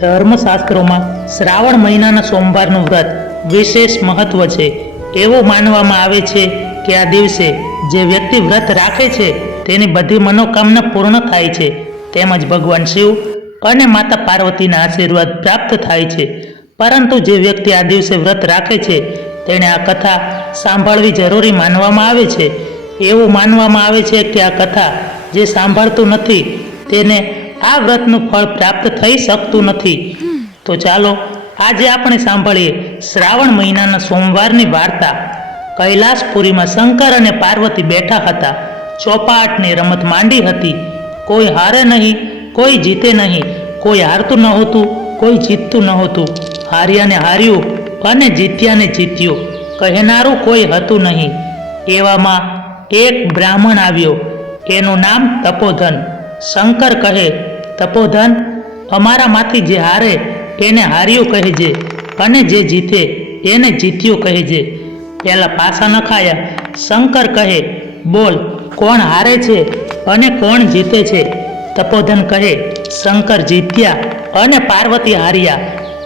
ધર્મશાસ્ત્રોમાં શ્રાવણ મહિનાના સોમવારનું વ્રત વિશેષ મહત્વ છે. એવું માનવામાં આવે છે કે આ દિવસે જે વ્યક્તિ વ્રત રાખે છે તેની બધી મનોકામના પૂર્ણ થાય છે, તેમજ ભગવાન શિવ અને માતા પાર્વતીના આશીર્વાદ પ્રાપ્ત થાય છે. પરંતુ જે વ્યક્તિ આ દિવસે વ્રત રાખે છે તેણે આ કથા સાંભળવી જરૂરી માનવામાં આવે છે. એવું માનવામાં આવે છે કે આ કથા જે સાંભળતું નથી તેને આ વ્રતનું ફળ પ્રાપ્ત થઈ શકતું નથી. તો ચાલો આજે આપણે સાંભળીએ શ્રાવણ મહિનાના સોમવારની વાર્તા. કૈલાસપુરીમાં શંકર અને પાર્વતી બેઠા હતા. ચોપાટની રમત માંડી હતી. કોઈ હારે નહીં, કોઈ જીતે નહીં. કોઈ હારતું નહોતું, કોઈ જીતતું નહોતું. હાર્યાને હાર્યું અને જીત્યાને જીત્યું, કહેનારું કોઈ હતું નહીં. એવામાં એક બ્રાહ્મણ આવ્યો. એનું નામ તપોધન. શંકર કહે, તપોધન, અમારામાંથી જે હારે એને હાર્યું કહેજે, અને જે જીતે એને જીત્યું કહેજે. પેલા પાસા નખાયા. શંકર કહે, બોલ, કોણ હારે છે અને કોણ જીતે છે? તપોધન કહે, શંકર જીત્યા અને પાર્વતી હાર્યા.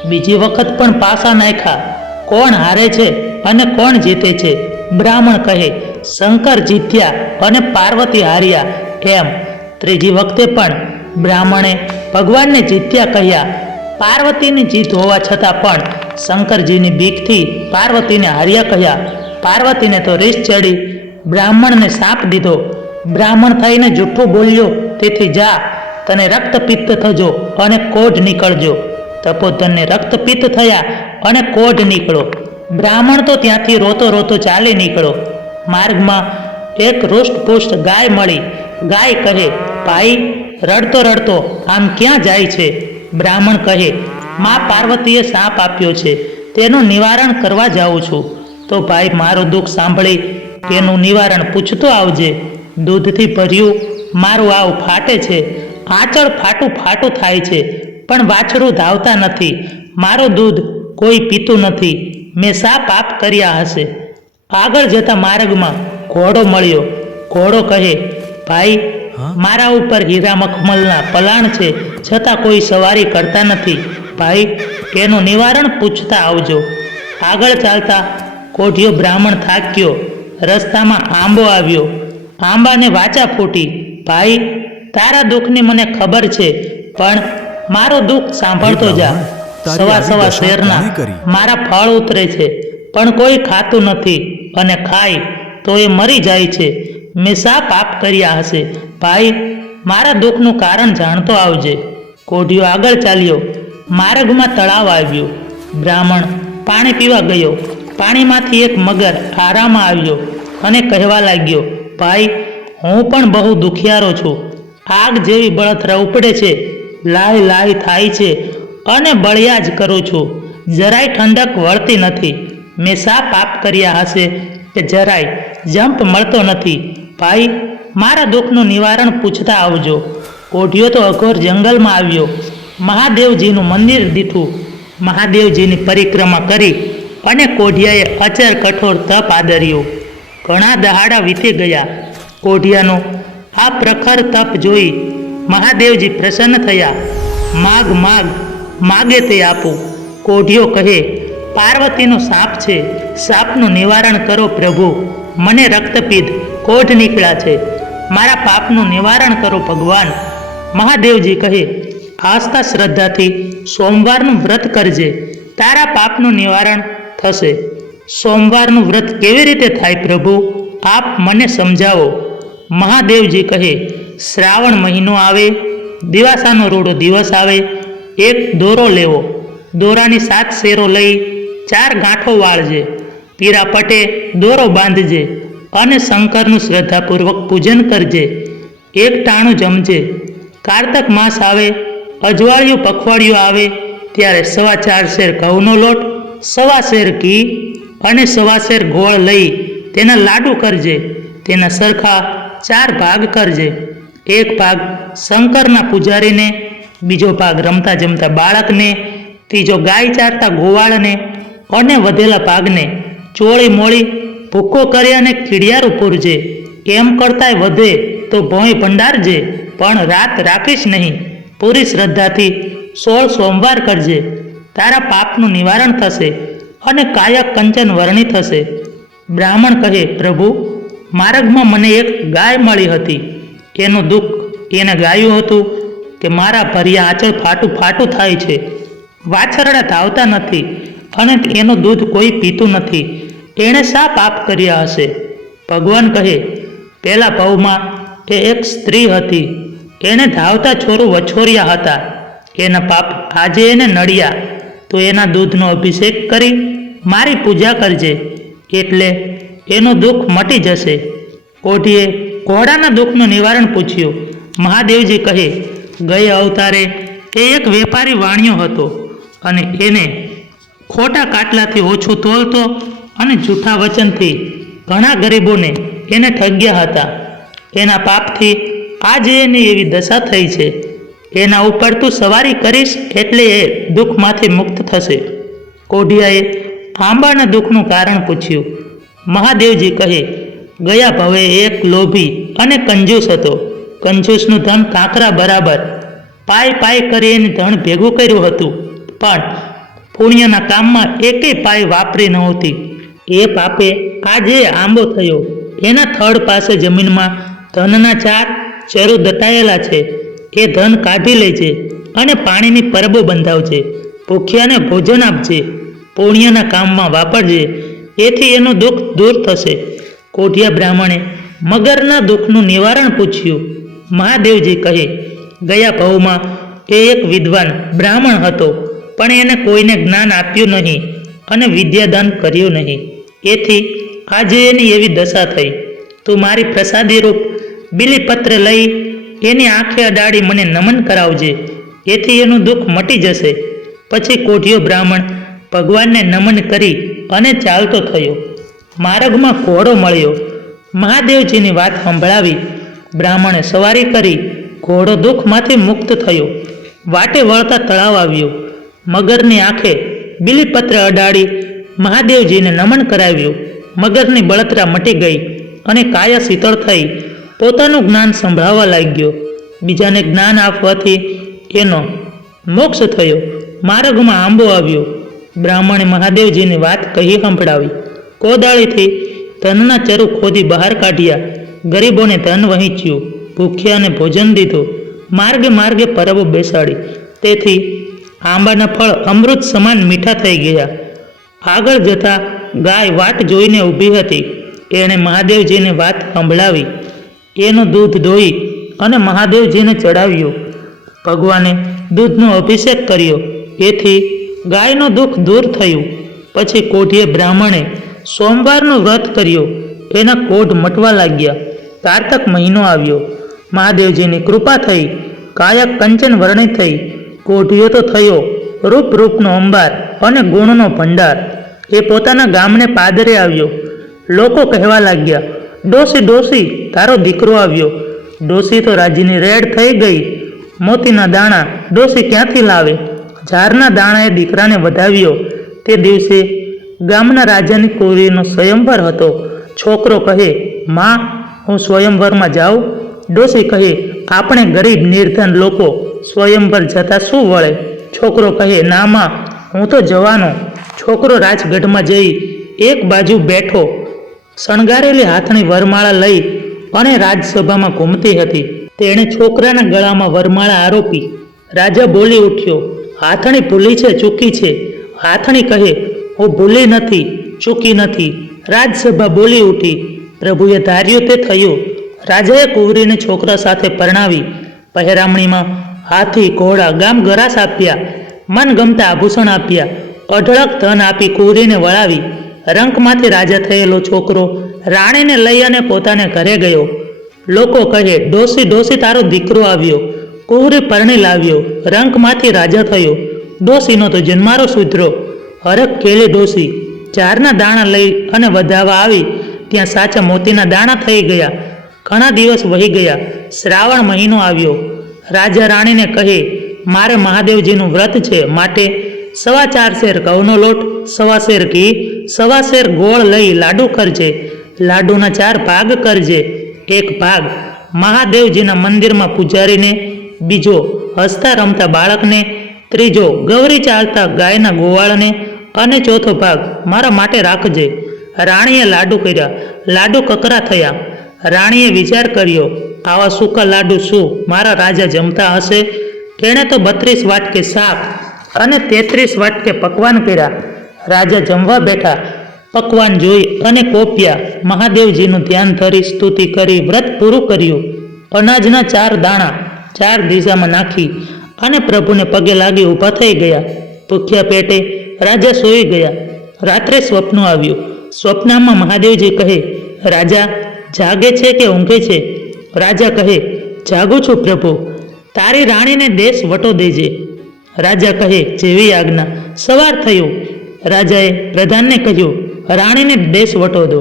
બીજી વખત પણ પાસા નાખ્યા. કોણ હારે છે અને કોણ જીતે છે? બ્રાહ્મણ કહે, શંકર જીત્યા અને પાર્વતી હાર્યા. એમ ત્રીજી વખતે પણ બ્રાહ્મણે ભગવાનને જીત્યા કહ્યા. પાર્વતીની જીત હોવા છતાં પણ શંકરજીની બીકથી પાર્વતીને હાર્યા કહ્યા. પાર્વતીને તો રીસ ચડી, બ્રાહ્મણને શાપ દીધો. બ્રાહ્મણ થઈને જૂઠું બોલ્યો, તેથી જા, તને રક્તપિત્ત થજો અને કોઢ નીકળજો. તપોધનને રક્તપિત્ત થયા અને કોઢ નીકળો. બ્રાહ્મણ તો ત્યાંથી રોતો રોતો ચાલી નીકળો. માર્ગમાં એક રોષ્ટપુષ્ટ ગાય મળી. ગાય કહે, ભાઈ, રડતો રડતો આમ ક્યાં જાય છે? બ્રાહ્મણ કહે, મા પાર્વતીએ શાપ આપ્યો છે, તેનું નિવારણ કરવા જાઉં છું. તો ભાઈ, મારું દુઃખ સાંભળી તેનું નિવારણ પૂછતો આવજે. દૂધથી ભર્યું મારું આવ ફાટે છે. આંચળ ફાટું ફાટું થાય છે, પણ વાછરું ધાવતા નથી. મારું દૂધ કોઈ પીતું નથી. મેં શા પાપ કર્યા હશે? આગળ જતા માર્ગમાં ઘોડો મળ્યો. ઘોડો કહે, ભાઈ, મારા ઉપર હીરા મખમલના પલાણ છે, છતાં કોઈ સવારી કરતા નથી. ભાઈ, એનું નિવારણ પૂછતા આવજો. આગળ ચાલતા કોઢિયો બ્રાહ્મણ થાક્યો. રસ્તામાં આંબો આવ્યો. આંબાને વાચા ફૂટી. ભાઈ, તારા દુઃખની મને ખબર છે, પણ મારો દુઃખ સાંભળતો જા. સવા સવા શેરના મારા ફળ ઉતરે છે, પણ કોઈ ખાતું નથી, અને ખાય તો એ મરી જાય છે. મેં શા પાપ કર્યા હશે? ભાઈ, મારા દુઃખનું કારણ જાણતો આવજે. કોઢિયો આગળ ચાલ્યો. માર્ગમાં તળાવ આવ્યું. બ્રાહ્મણ પાણી પીવા ગયો. પાણીમાંથી એક મગર આરામાં આવ્યો અને કહેવા લાગ્યો, ભાઈ, હું પણ બહુ દુખિયારો છું. આગ જેવી બળતરા ઉપડે છે, લાય લાય થાય છે, અને બળિયા જ કરું છું. જરાય ઠંડક વળતી નથી. મેં શા પાપ કર્યા હશે કે જરાય જંપ મળતો નથી? ભાઈ, મારા દુઃખનું નિવારણ પૂછતા આવજો. કોઢિયો તો અઘોર જંગલમાં આવ્યો. મહાદેવજીનું મંદિર દીઠું. મહાદેવજીની પરિક્રમા કરી અને કોઢિયાએ અચર કઠોર તપ આદર્યું. ઘણા દહાડા વીતી ગયા. કોઢિયાનું આ પ્રખર તપ જોઈ મહાદેવજી પ્રસન્ન થયા. માગ માગ, માગે તે આપું. કોઢિયો કહે, પાર્વતીનો શાપ છે, શાપનું નિવારણ કરો પ્રભુ. મને રક્તપિત્ત, કોઢ નીકળ્યા છે. મારા પાપનું નિવારણ કરો ભગવાન. મહાદેવજી કહે, આસ્થા શ્રદ્ધાથી સોમવારનું વ્રત કરજે, તારા પાપનું નિવારણ થશે. સોમવારનું વ્રત કેવી રીતે થાય પ્રભુ? આપ મને સમજાવો. મહાદેવજી કહે, શ્રાવણ મહિનો આવે, દિવાસાનો રૂડો દિવસ આવે, એક દોરો લેવો. દોરાની 7 શેરો લઈ 4 ગાંઠો વાળજે. પીરા પટે દોરો બાંધજે અને શંકરનું શ્રદ્ધાપૂર્વક પૂજન કરજે. એક ટાણું જમજે. કારતક માસ આવે, અજવાળિયું પખવાડિયું આવે, ત્યારે 4.25 શેર ઘઉંનો લોટ, 1.25 શેર ઘી અને 1.25 શેર ગોળ લઈ તેના લાડુ કરજે. તેના સરખા 4 ભાગ કરજે. એક ભાગ શંકરના પૂજારીને, બીજો ભાગ રમતા જમતા બાળકને, ત્રીજો ગાય ચારતા ગોવાળને, અને વધેલા ભાગને ચોળી મોળી ભૂકો કરી અને કીડિયારું પૂરજે. એમ કરતાંય વધે તો ભોંય ભંડારજે, પણ રાત રાખીશ નહીં. પૂરી શ્રદ્ધાથી 16 સોમવાર કરજે, તારા પાપનું નિવારણ થશે અને કાયા કંચન વર્ણી થશે. બ્રાહ્મણ કહે, પ્રભુ, માર્ગમાં મને એક ગાય મળી હતી. એનું દુઃખ એને ગાયું હતું કે મારા ભર્યા આંચળ ફાટું ફાટું થાય છે, વાછરડા ધાવતા નથી અને એનું દૂધ કોઈ પીતું નથી. એણે શા પાપ કર્યા હશે? ભગવાન કહે, પેલા ભવમાં એ એક સ્ત્રી હતી, એણે ધાવતા છોરું વછોર્યા હતા. એના પાપ આજે એને નડ્યા, તો એના દૂધનો અભિષેક કરી મારી પૂજા કરજે, એટલે એનું દુઃખ મટી જશે. કોઢીએ ઘોડાના દુઃખનું નિવારણ પૂછ્યું. મહાદેવજી કહે, ગયા અવતારે એ એક વેપારી વાણિયો હતો અને એને ખોટા કાટલાથી ઓછું તોલતો અને જૂઠા વચનથી ઘણા ગરીબોને એને ઠગ્યા હતા. એના પાપથી આજે એની એવી દશા થઈ છે. એના ઉપર તું સવારી કરીશ એટલે એ દુઃખમાંથી મુક્ત થશે. કોઢિયાએ આંબાના દુઃખનું કારણ પૂછ્યું. મહાદેવજી કહે, ગયા ભવે એક લોભી અને કંજૂસ હતો. કંજૂસનું ધન કાંકરા બરાબર, પાય પાય કરી એને ધન ભેગું કર્યું હતું, પણ પુણ્યના કામમાં એકેય પાય વાપરી નહોતી. એ પાપે આજે આંબો થયો. એના થડ પાસે જમીનમાં ધનના 4 ચરુ દટાયેલા છે. એ ધન કાઢી લેજે અને પાણીની પરબો બંધાવજે. ભૂખ્યાને ભોજન આપજે, પુણ્યના કામમાં વાપરજે, એથી એનું દુઃખ દૂર થશે. કોઢિયા બ્રાહ્મણે મગરના દુઃખનું નિવારણ પૂછ્યું. મહાદેવજી કહે, ગયા ભવમાં એ એક વિદ્વાન બ્રાહ્મણ હતો, પણ એને કોઈને જ્ઞાન આપ્યું નહીં અને વિદ્યાદાન કર્યું નહીં. એથી આજે એની એવી દશા થઈ. તું મારી પ્રસાદી રૂપ બીલીપત્ર લઈ એની આંખે અડાડી મને નમન કરાવજે, એથી એનું દુઃખ મટી જશે. પછી કોઢિયો બ્રાહ્મણ ભગવાનને નમન કરી અને ચાલતો થયો. માર્ગમાં ઘોડો મળ્યો. મહાદેવજીની વાત સંભળાવી બ્રાહ્મણે સવારી કરી. ઘોડો દુઃખમાંથી મુક્ત થયો. વાટે વળતા તળાવ આવ્યો. મગરની આંખે બીલીપત્ર અડાડી મહાદેવજીને નમન કરાવ્યું. મગરની બળતરા મટી ગઈ અને કાયા શીતળ થઈ. પોતાનું જ્ઞાન સંભળાવવા લાગ્યો. બીજાને જ્ઞાન આપવાથી એનો મોક્ષ થયો. માર્ગમાં આંબો આવ્યો. બ્રાહ્મણે મહાદેવજીની વાત કહી સંભળાવી. કોદાળીથી ધનના ચરુ ખોદી બહાર કાઢ્યા. ગરીબોને ધન વહેંચ્યું, ભૂખ્યાને ભોજન દીધું, માર્ગે માર્ગે પરબો બેસાડી. તેથી આંબાના ફળ અમૃત સમાન મીઠા થઈ ગયા. આગળ જતા ગાય વાટ જોઈને ઊભી હતી. એણે મહાદેવજીને વાત સંભળાવી. એનું દૂધ દોઈ અને મહાદેવજીને ચડાવ્યું. ભગવાને દૂધનો અભિષેક કર્યો, એથી ગાયનું દુઃખ દૂર થયું. પછી કોઢીએ બ્રાહ્મણે સોમવારનું વ્રત કર્યું. એના કોઢ મટવા લાગ્યા. કારતક મહિનો આવ્યો. મહાદેવજીની કૃપા થઈ. કાયા કંચન વર્ણિત થઈ. કોઢિયો તો થયો રૂપ રૂપનો અંબાર અને ગુણનો ભંડાર. એ પોતાના ગામને પાદરે આવ્યો. લોકો કહેવા લાગ્યા, ડોસી ડોસી, તારો દીકરો આવ્યો. ડોસી તો રાજીની રેડ થઈ ગઈ. મોતીના દાણા ડોસી ક્યાંથી લાવે? ઝારના દાણાએ દીકરાને વધાવ્યો. તે દિવસે ગામના રાજાની કુંવરીનો સ્વયંવર હતો. છોકરો કહે, માં, હું સ્વયંવરમાં જાઉં? ડોસી કહે, આપણે ગરીબ નિર્ધન લોકો સ્વયંવર જતા શું વળે? છોકરો કહે, ના માં, હું તો જવાનો. છોકરો રાજગઢમાં જઈ એક બાજુ બેઠો. શણગારેલી હાથણી વરમાળા લઈ અને રાજસભામાં ઘૂમતી હતી. તેણે છોકરાના ગળામાં વરમાળા આરોપી. રાજા બોલી ઉઠ્યો, હાથણી ભૂલી છે, ચૂકી છે? હાથણી કહે, હું ભૂલી નથી, ચૂકી નથી. રાજસભા બોલી ઉઠી. પ્રભુએ ધાર્યું તે થયું. રાજાએ કુંવરીને છોકરા સાથે પરણાવી. પહેરામણીમાં હાથી, ઘોડા, ગામ ગરાસ આપ્યા. મનગમતા આભૂષણ આપ્યા. અઢળક ધન આપી કુંવરીને વળાવી. રંકમાંથી રાજા થયેલો છોકરો રાણીને લઈ અને પોતાને ઘરે ગયો. લોકો કહે, ડોસી ડોસી, તારો દીકરો આવ્યો. કુંવરી પરણી લાવ્યો. રંકમાંથી રાજા થયો. ડોસીનો તો જન્મારો સુધરો. હરખ કેલી ડોસી. ઝારના દાણા લઈ અને વધાવા આવી ત્યાં સાચા મોતીના દાણા થઈ ગયા. ઘણા દિવસ વહી ગયા. શ્રાવણ મહિનો આવ્યો. રાજા રાણીને કહે, મારે મહાદેવજીનું વ્રત છે, માટે 4.25 શેર ઘઉંનો લોટ, 1.25 શેર ઘી, 1.25 શેર ગોળ લઈ લાડુ કરજે. લાડુના 4 ભાગ કરજે. એક ભાગ મહાદેવજીના મંદિરમાં પૂજારીને, બીજો હસતા રમતા બાળકને ત્રીજો, ગૌરી ચાલતા ગાયના ગોવાળને અને ચોથો ભાગ મારા માટે રાખજે. રાણીએ લાડુ કર્યા. લાડુ કકરા થયા. રાણીએ વિચાર કર્યો, આવા સૂકા લાડુ શું મારા રાજા જમતા હશે? તેણે તો 32 વાટકે શાક અને 33 વાટકે પકવાન કર્યા. રાજા જમવા બેઠા. પકવાન જોઈ અને કોપ્યા. મહાદેવજીનું ધ્યાન ધરી સ્તુતિ કરી વ્રત પૂરું કર્યું. અનાજના 4 દાણા 4 દિશામાં નાખી અને પ્રભુને પગે લાગી ઊભા થઈ ગયા. ભૂખ્યા પેટે રાજા સૂઈ ગયા. રાત્રે સ્વપ્ન આવ્યું. સ્વપ્નમાં મહાદેવજી કહે, રાજા જાગે છે કે ઊંઘે છે? રાજા કહે, જાગું છું પ્રભુ. તારી રાણીને દેશ વટો દેજે. રાજા કહે, જેવી આજ્ઞા. સવાર થયું. રાજાએ પ્રધાનને કહ્યું, રાણીને દેશ વટો દો.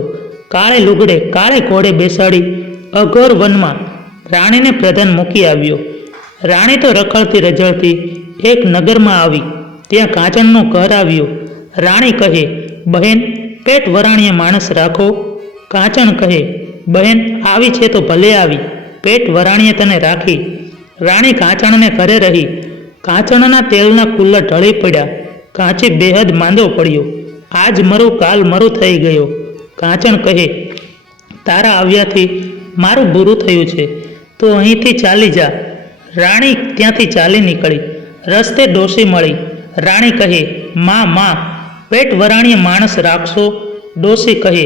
કાળે લુગડે કાળે ઘોડે બેસાડી અઘોર વનમાં રાણીને પ્રધાન મૂકી આવ્યો. રાણી તો રખડતી રજળતી એક નગરમાં આવી. ત્યાં કાંચણનું ઘર આવ્યું. રાણી કહે, બહેન પેટ વરાણીએ માણસ રાખો. કાંચણ કહે, બહેન આવી છે તો ભલે આવી, પેટ વરાણીએ તને રાખી. રાણી કાંચણને ઘરે રહી. કાંચણના તેલના કુલ્લા ઢળી પડ્યા. કાંચી બેહદ માંદો પડ્યો. આજ મરું કાલ મરું થઈ ગયો. કાંચણ કહે, તારા આવ્યાથી મારું બુરું થયું છે, તો અહીંથી ચાલી જા. રાણી ત્યાંથી ચાલી નીકળી. રસ્તે ડોશી મળી. રાણી કહે, માં પેટ વરાણીએ માણસ રાખશો? ડોશી કહે,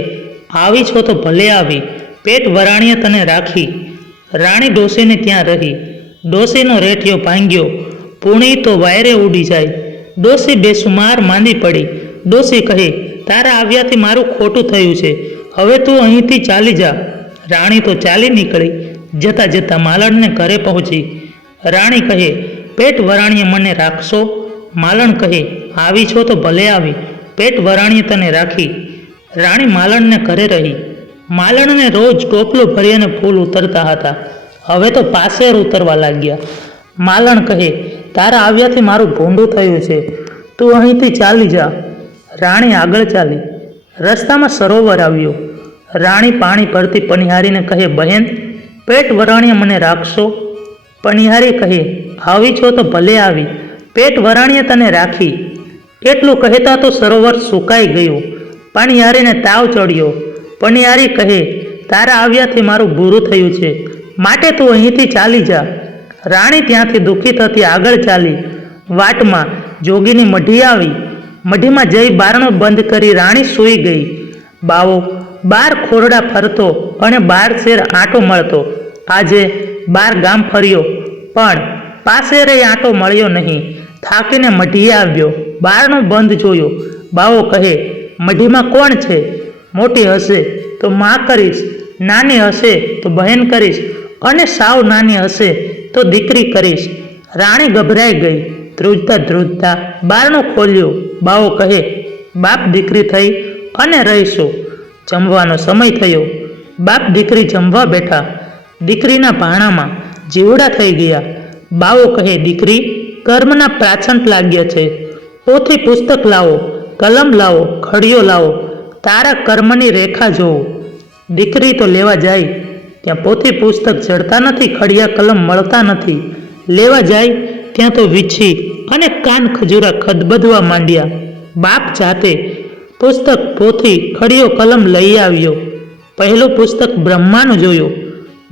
આવી છો તો ભલે આવી, પેટ વરાણીએ તને રાખી. રાણી ડોશીને ત્યાં રહી. ડોશીનો રેઠિયો ભાંગ્યો. પૂણી તો વાયરે ઉડી જાય. ડોશી બેસુમાર માંદી પડી. ડોશી કહે, તારા આવ્યાથી મારું ખોટું થયું છે, હવે તું અહીંથી ચાલી જા. રાણી તો ચાલી નીકળી. જતાં જતાં માલણને ઘરે પહોંચી. રાણી કહે, પેટ વરાણીએ મને રાખશો? માલણ કહે, આવી છો તો ભલે આવી, પેટ વરાણીએ તને રાખી. રાણી માલણને ઘરે રહી. માલણને રોજ ટોપલું ભરીને ફૂલ ઉતરતા હતા. હવે તો પાસેર ઉતરવા લાગ્યા. માલણ કહે, તારા આવ્યાથી મારું ભૂંડું થયું છે, તું અહીંથી ચાલી જા. રાણી આગળ ચાલી. રસ્તામાં સરોવર આવ્યું. રાણી પાણી ભરતી પનિહારીને કહે, બહેન પેટ વરાણીએ મને રાખશો? પનિહારી કહે, આવી છો તો ભલે આવી, પેટ વરાણીએ તને રાખી. એટલું કહેતા તો સરોવર સુકાઈ ગયું. પનિહારીને તાવ ચડ્યો. પનિહારી કહે, તારા આવ્યાથી મારું બુરું થયું છે, માટે તું અહીંથી ચાલી જા. રાણી ત્યાંથી દુઃખી થતી આગળ ચાલી. વાટમાં જોગીની મઢી આવી. મઢીમાં જઈ બારણો બંધ કરી રાણી સૂઈ ગઈ. બાવો બાર ખોરડા ફરતો અને 12 શેર આંટો મળતો. આજે 12 ગામ ફર્યો, પણ પાસેરે આંટો મળ્યો નહીં. થાકીને મઢીએ આવ્યો. બારણો બંધ જોયો. બાવો કહે, મઢીમાં કોણ છે? મોટી હશે તો માં કરીશ, નાની હશે તો બહેન કરીશ, અને સાવ નાની હશે તો દીકરી કરીશ. રાણી ગભરાઈ ગઈ. ધ્રુજતા ધ્રુજતા બારણું ખોલ્યું. બાવો કહે, બાપ દીકરી થઈ અને રહીશું. જમવાનો સમય થયો. બાપ દીકરી જમવા બેઠા. દીકરીના ભાણામાં જીવડા થઈ ગયા. બાવો કહે, દીકરી કર્મના પ્રાચંટ લાગ્યા છે, પોથી પુસ્તક લાવો, કલમ લાવો, ખડીયો લાવો, તારા કર્મની રેખા જોવો. દીકરી તો લેવા જાય ત્યાં પોથી પુસ્તક જડતા નથી, ખડિયા કલમ મળતા નથી. લેવા જાય ત્યાં તો વીછી અને કાન ખજૂરા ખદબદવા માંડ્યા. બાપ જાતે પુસ્તક પોથી ખડિયો કલમ લઈ આવ્યો. પહેલું પુસ્તક બ્રહ્માનું જોયું,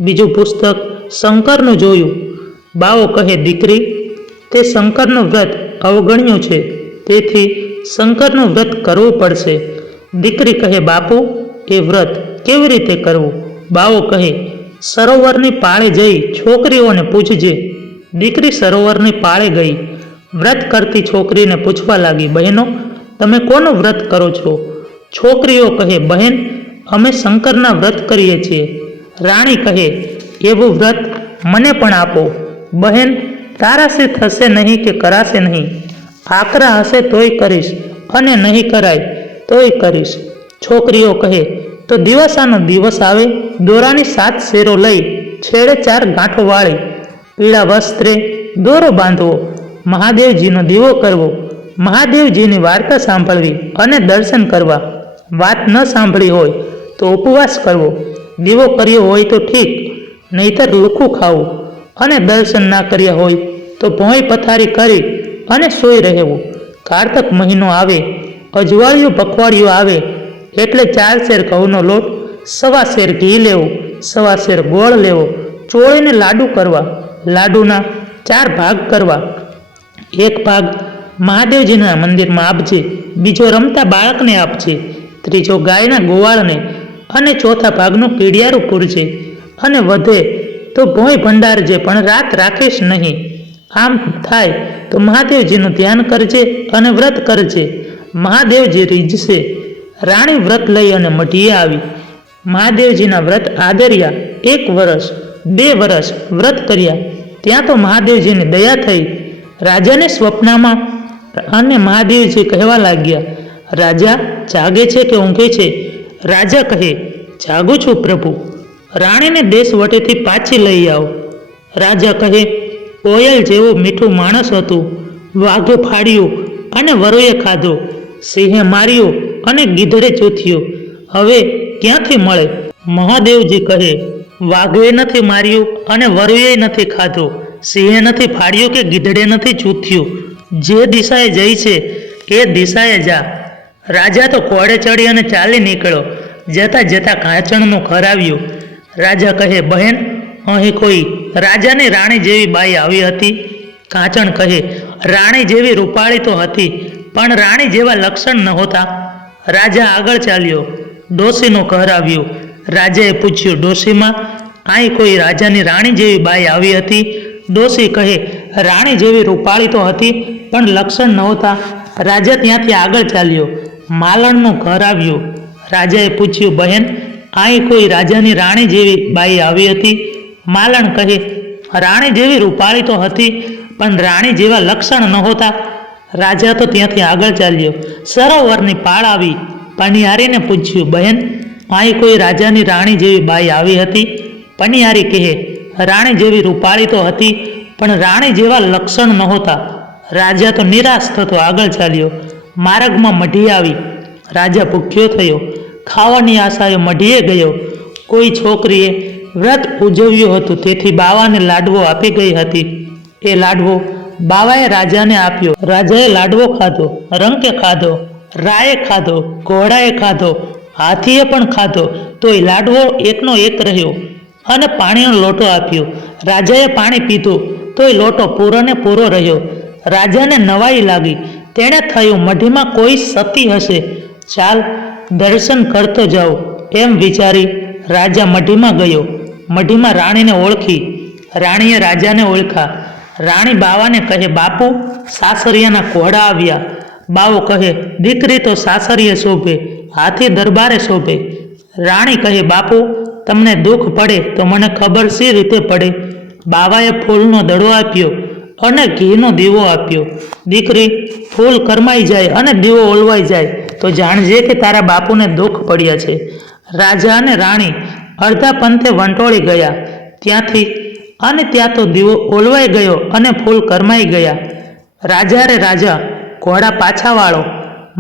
બીજું પુસ્તક શંકરનું જોયું. બાવો કહે, દીકરી તે શંકરનું વ્રત અવગણ્યું છે, તેથી શંકરનું વ્રત કરવું પડશે. દીકરી કહે, બાપુ એ વ્રત કેવી રીતે કરવું? બાવો કહે, સરોવરની પાળે જઈ છોકરીઓને પૂછજે. દીકરી સરોવરની પાળે ગઈ. વ્રત કરતી છોકરીને પૂછવા લાગી, બહેનો તમે કોનું વ્રત કરો છો? છોકરીઓ કહે, બહેન અમે શંકરના વ્રત કરીએ છીએ. રાણી કહે, એવું વ્રત મને પણ આપો. બહેન તારાથી થશે નહીં કે કરાશે નહીં. આકરા હશે તોય કરીશ અને નહીં કરાય તોય કરીશ. છોકરીઓ કહે, તો દિવસાનો દિવસ આવે, દોરાની 7 શેરો લઈ છેડે 4 ગાંઠો વાળી પીળા વસ્ત્રે દોરો બાંધવો, મહાદેવજીનો દીવો કરવો, મહાદેવજીની વાર્તા સાંભળવી અને દર્શન કરવા. વાત ન સાંભળી હોય તો ઉપવાસ કરવો. દીવો કર્યો હોય તો ઠીક, નહીતર લુખું ખાવું. અને દર્શન ના કર્યા હોય તો ભોંય પથારી કરી અને સૂઈ રહેવું. કારતક મહિનો આવે, અજવાળિયું પખવાડિયું આવે એટલે 4 શેર ઘઉંનો લોટ, 1.25 શેર ઘી લેવું, 1.25 શેર ગોળ લેવો, ચોળીને લાડુ કરવા. લાડુના 4 ભાગ કરવા. એક ભાગ મહાદેવજીના મંદિરમાં આપજે, બીજો રમતા બાળકને આપજે, ત્રીજો ગાયના ગોવાળને અને ચોથા ભાગનું પીડિયારું પૂરજે. અને વધે તો ભોંય ભંડારજે, પણ રાત રાખીશ નહીં. આમ થાય તો મહાદેવજીનું ધ્યાન કરજે અને વ્રત કરજે. મહાદેવજી રીઝશે. રાણી વ્રત લઈ અને મઢીએ આવી. મહાદેવજીના વ્રત આદર્યા. 1 વર્ષ 2 વર્ષ વ્રત કર્યા. ત્યાં તો મહાદેવજીની દયા થઈ. રાજાને સ્વપ્નમાં અને મહાદેવજી કહેવા લાગ્યા, રાજા જાગે છે કે ઊંઘે છે? રાજા કહે, જાગું છું પ્રભુ. રાણીને દેશ વટેથી પાછી લઈ આવો. રાજા કહે, કોયલ જેવું મીઠું માણસ હતું. વાઘે ફાડ્યું અને વરુએ ખાધો, સિંહે માર્યો અને ગીધડે ચૂથ્યો. હવે ક્યાંથી મળે? મહાદેવજી કહે, વાઘે નથી માર્યું અને વરુએ નથી ખાધો, સિંહે નથી ફાડ્યું કે ગીધડે નથી ચૂથ્યું. જે દિશાએ જઈ છે એ દિશાએ જા. રાજા તો ઘોડે ચડી અને ચાલી નીકળ્યો. જતા જતા કાંચણનું ઘર આવ્યું. રાજા કહે, બહેન, અહીં કોઈ રાજાની રાણી જેવી બાઈ આવી હતી? કાંચણ કહે, રાણી જેવી રૂપાળી તો હતી, પણ રાણી જેવા લક્ષણ નહોતા. રાજા આગળ ચાલ્યો. ડોશીનું ઘર આવ્યું. રાજાએ પૂછ્યું, ડોશીમાં, અહીં કોઈ રાજાની રાણી જેવી બાઈ આવી હતી? ડોશી કહે, રાણી જેવી રૂપાળી તો હતી, પણ લક્ષણ નહોતા. રાજા ત્યાંથી આગળ ચાલ્યો. માલણનું ઘર આવ્યું. રાજાએ પૂછ્યું, બહેન, અહીં કોઈ રાજાની રાણી જેવી બાઈ આવી હતી? માલણ કહે, રાણી જેવી રૂપાળી તો હતી, પણ રાણી જેવા લક્ષણ નહોતા. રાજા તો ત્યાંથી આગળ ચાલ્યો. સરોવરની પાળ આવી. પનિયારીને પૂછ્યું, બહેન, અહીં કોઈ રાજાની રાણી જેવી બાઈ આવી હતી? પનિયારી કહે, રાણી જેવી રૂપાળી તો હતી, પણ રાણી જેવા લક્ષણ નહોતા. રાજા તો નિરાશ થતો આગળ ચાલ્યો. માર્ગમાં મઢી આવી. રાજા ભૂખ્યો થયો. ખાવાની આશાએ મઢીએ ગયો. કોઈ છોકરીએ વ્રત ઉજવ્યું હતું, તેથી બાવાને લાડવો આપી ગઈ હતી. એ લાડવો બાવાએ રાજાને આપ્યો. રાજાએ લાડવો ખાધો, રંકે ખાધો, રાયે ખાધો, ઘોડાએ ખાધો, હાથીએ પણ ખાધો, તોય લાડવો એકનો એક રહ્યો અને પાણીનો લોટો આપ્યો. રાજાએ પાણી પીધું, તોય લોટો પૂરોને પૂરો રહ્યો. રાજાને નવાઈ લાગી. તેણે થયું, મઢીમાં કોઈ સતી હશે. ચાલ દર્શન કરતો જાઉં, એમ વિચારી રાજા મઢીમાં ગયો. મઢીમાં રાણીને ઓળખી. રાણીએ રાજાને ઓળખા. રાણી બાવાને કહે, બાપુ, સાસરિયાના ઘોડા આવ્યા. બાવો કહે, દીકરી તો સાસરીએ શોભે, હાથી દરબારે શોભે. રાણી કહે, બાપુ, તમને દુઃખ પડે તો મને ખબર સી રીતે પડે? બાવાએ ફૂલનો દડો આપ્યો અને ઘીનો દીવો આપ્યો. દીકરી, ફૂલ કરમાઈ જાય અને દીવો ઓલવાઈ જાય તો જાણજે કે તારા બાપુને દુઃખ પડ્યા છે. રાજા અને રાણી અડધા પંથે વંટોળી ગયા ત્યાંથી, અને ત્યાં તો દીવો ઓલવાઈ ગયો અને ફૂલ કરમાઈ ગયા. રાજા રે રાજા, ઘોડા પાછા વાળો,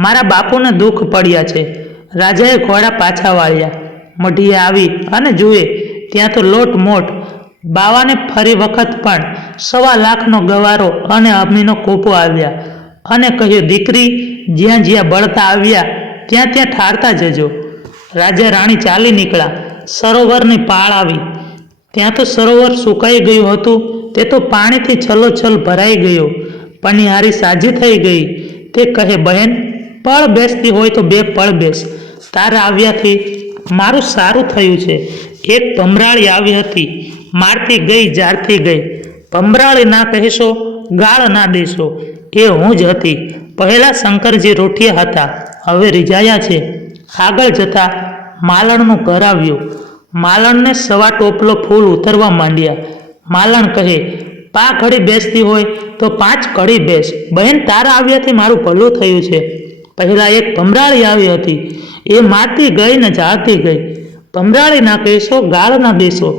મારા બાપુને દુઃખ પડ્યા છે. રાજાએ ઘોડા પાછા વાળ્યા. મઢીએ આવી અને જુએ ત્યાં તો લોટ મોટ. બાવાને ફરી વખત પણ 1.25 લાખનો ગવારો અને અમીનો કૂપો આવ્યા અને કહ્યું, દીકરી, જ્યાં જ્યાં બળતા આવ્યા ત્યાં ત્યાં ઠારતા જજો. રાજા રાણી ચાલી નીકળ્યા. સરોવરની પાળ આવી. ત્યાં તો સરોવર સુકાઈ ગયું હતું. તે તો પાણીથી છલોછલ ભરાઈ ગયો. પનિહારી સાજી થઈ ગઈ. તે કહે, બહેન, પળ બેસતી હોય તો 2 પળ બેસ. તારા આવ્યાથી મારું સારું થયું છે. એક ભમરાળી આવી હતી, મારથી ગઈ, જારથી ગઈ. ભમરાળી ના કહેશો, ગાળ ના દેશો, એ હું જ હતી. પહેલા શંકરજી રોઠિયા હતા, હવે રીઝાયા છે. આગળ જતા માલણનું ઘર આવ્યું. માલણને 1.25 ટોપલો ફૂલ ઉતરવા માંડ્યા. માલણ કહે, 5 ઘડી બેસતી હોય તો 5 ઘડી બેસ. બહેન, તારા આવ્યાથી મારું ભલું થયું છે. પહેલા એક ભમરાળી આવી હતી, એ મારતી ગઈ ને જાળતી ગઈ. ભમરાળી ના કહેશો, ગાળ ના દેશો,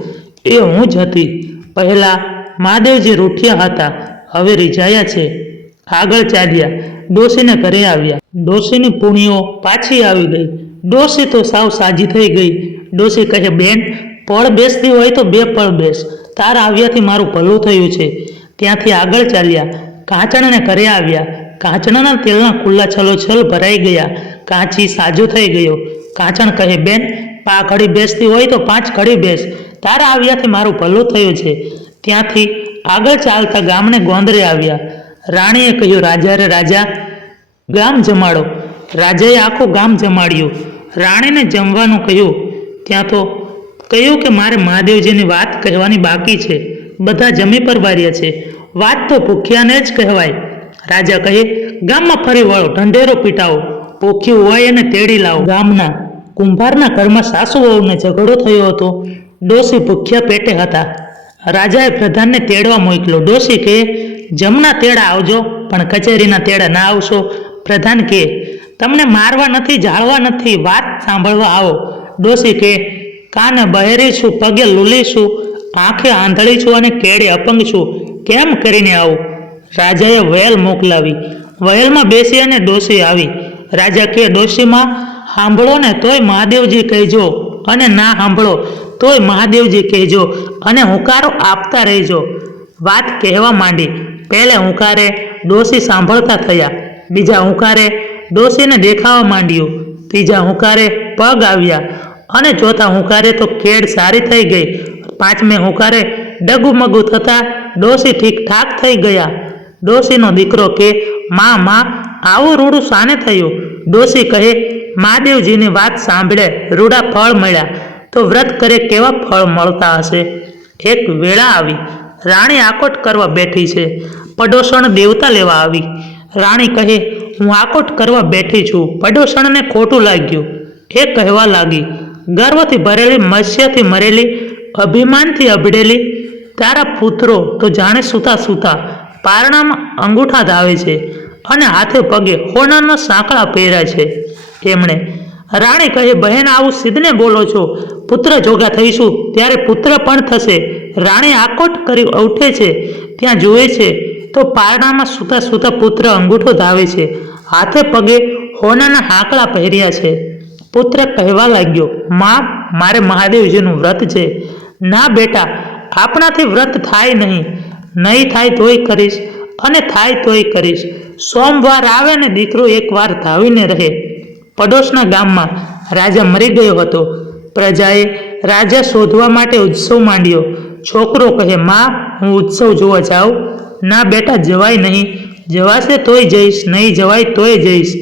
એ હું જ હતી. પહેલા મહાદેવજી રૂઠિયા હતા, હવે રીઝાયા છે. આગળ ચાલ્યા. ડોશીને ઘરે આવ્યા. ડોશીની પુણીઓ પાછી આવી ગઈ. ડોશી તો સાવ સાજી થઈ ગઈ. ડોશી કહે, બેન, પળ બેસતી હોય તો 2 પળ બેસ. તારા આવ્યાથી મારું ભલું થયું છે. ત્યાંથી આગળ ચાલ્યા. કાંચણને ઘરે આવ્યા. કાંચણના તેલના કુલ્લા છલોછલ ભરાઈ ગયા. કાંચી સાજો થઈ ગયો. કાંચણ કહે, બેન, 5 ઘડી બેસતી હોય તો 5 ઘડી બેસ. તારા આવ્યાથી મારું ભલું થયું છે. ત્યાંથી આગળ ચાલતા ગામને ગોંદરે આવ્યા. રાણીએ કહ્યું, રાજા રે રાજા, ગામ જમાડો. રાજાએ આખું ગામ જમાડ્યું. રાણીને જમવાનું કહ્યું. ત્યાં તો કહ્યું કે મારે મહાદેવજીની વાત કહેવાની બાકી છે. બધા જમી પરવાર્યા છે. વાત તો ભૂખ્યાને જ કહેવાય. રાજા કહે, ગામમાં ફરી વળો, ઢંઢેરો પીટાવો, ભૂખ્યું હોય એને તેડી લાવો. ગામના કુંભારના ઘરમાં સાસુ વહુને ઝઘડો થયો હતો. ડોશી ભૂખ્યા પેટે હતા. રાજાએ પ્રધાનને તેડવા મોકલ્યો. ડોશી કહે, જમના તેડા આવજો, પણ કચેરીના તેડા ના આવશો. પ્રધાન કહે, તમને મારવા નથી, જાળવા નથી, વાત સાંભળવા આવો. ડોશી કહે, કાને બહેરી છું, પગે લૂલી છું, આંખે આંધળી છું અને કેડે અપંગ છું, કેમ કરીને આવું? રાજાએ વહેલ મોકલાવી. વહેલમાં બેસી અને ડોશી આવી. રાજા કહે, ડોશીમાં સાંભળો ને તોય મહાદેવજી કહેજો, અને ના સાંભળો તોય મહાદેવજી કહેજો, અને હુંકારો આપતા રહેજો. વાત કહેવા માંડી. પહેલે હુંકારે ડોશી સાંભળતા થયા. બીજા હુંકારે ડોશીને દેખાવા માંડ્યું. ત્રીજા હુંકારે પગ આવ્યા, અને ચોથા હુંકારે તો કેડ સારી થઈ ગઈ. પાંચમે હુંકારે ડગુમગુ થતા ડોશી ઠીકઠાક થઈ ગયા. ડોશીનો દીકરો કે, માં આવું રૂડું શાને થયું? ડોશી કહે, મહાદેવજીની વાત સાંભળે રૂડા ફળ મળ્યા, તો વ્રત કરે કેવા ફળ મળતા હશે? એક વેળા આવી. રાણી આકોટ કરવા બેઠી છે. પડોશણ દેવતા લેવા આવી. રાણી કહે, હું આકોટ કરવા બેઠી છું. પડોશણને ખોટું લાગ્યું. એ કહેવા લાગી, ગર્વથી ભરેલી, મત્સ્યથી મરેલી, અભિમાનથી અભડેલી, તારા પુત્રો તો જાણે સૂતા સૂતા પારણામાં અંગૂઠા ધાવે છે, અને હાથે પગે હોનાના સાંકળા પહેર્યા છે. એમણે રાણી કહે, બહેન, આવું સિદ્ધને બોલો છો? પુત્ર જોગા થઈશું ત્યારે પુત્ર પણ થશે. રાણી આકોટ કરી ઉઠે છે. ત્યાં જુએ છે તો પારણામાં સૂતા સૂતા પુત્ર અંગૂઠો ધાવે છે, હાથે પગે હોનાના હાંકળા પહેર્યા છે. પુત્ર કહેવા લાગ્યો, માં, મારે મહાદેવજીનું વ્રત છે. ના બેટા, આપણાથી વ્રત થાય નહીં. નહીં થાય તોય કરીશ, અને થાય તોય કરીશ. સોમવાર આવે ને દીકરો એકવાર ધાવીને રહે. પડોશના ગામમાં રાજા મરી ગયો હતો. પ્રજાએ રાજા શોધવા માટે ઉત્સવ માંડ્યો. છોકરો કહે, માં, હું ઉત્સવ જોવા જાઉં? ના બેટા, જવાય નહીં. જવાશે તોય જઈશ, નહીં જવાય તોય જઈશ.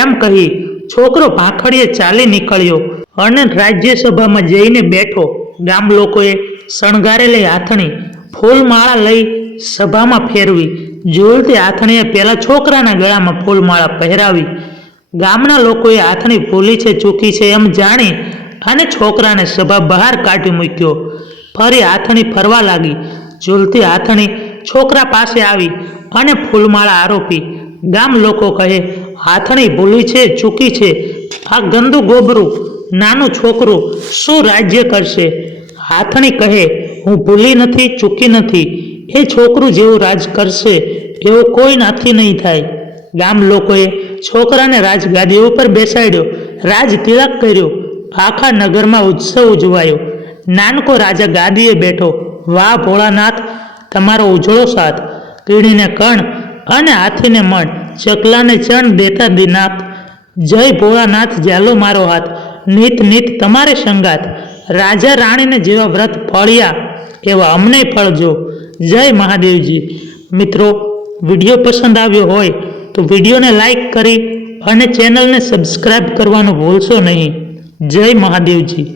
એમ કહી છોકરો ભાખડીએ ચાલી નીકળ્યો અને રાજ્યસભામાં જઈને બેઠો. ગામ લોકોએ શણગારેલી આથણી, ફૂલમાળા લઈ સભામાં ફેરવી. ઝૂલતી આથણીએ પેલા છોકરાના ગળામાં ફૂલમાળા પહેરાવી. ગામના લોકોએ આથણી ભૂલી છે, ચૂકી છે એમ જાણી અને છોકરાને સભા બહાર કાઢી મૂક્યો. ફરી આથણી ફરવા લાગી. ઝૂલતી આથણી છોકરા પાસે આવી અને ફૂલમાળા આરોપી. ગામ લોકો કહે, આથણી ભૂલી છે, ચૂકી છે. આ ગંદુ ગોબરું નાનું છોકરું શું રાજ્ય કરશે? આથણી કહે, હું ભૂલી નથી, ચૂકી નથી. એ છોકરું જેવું રાજ કરશે એવું કોઈ નાથી નહીં થાય. ગામ લોકોએ છોકરાને રાજગાદી ઉપર બેસાડ્યો, રાજ તિલક કર્યો. આખા નગરમાં ઉત્સવ ઉજવાયો. નાનકો રાજા ગાદીએ બેઠો. વાહ ભોળાનાથ, તમારો ઉજળો સાથ. કીડીને કણ અને હાથીને મણ, ચકલાને ચણ દેતા દિનાથ. જય ભોળાનાથ, ઝાલો મારો હાથ, નીત નીત તમારે સંગાત. રાજા રાણીને જેવા વ્રત ફળ્યા એવા અમને ફળજો. જય મહાદેવજી. મિત્રો, વિડીયો પસંદ આવ્યો હોય તો વિડીયોને લાઈક કરી અને ચેનલને સબસ્ક્રાઈબ કરવાનું ભૂલશો નહીં. જય મહાદેવજી.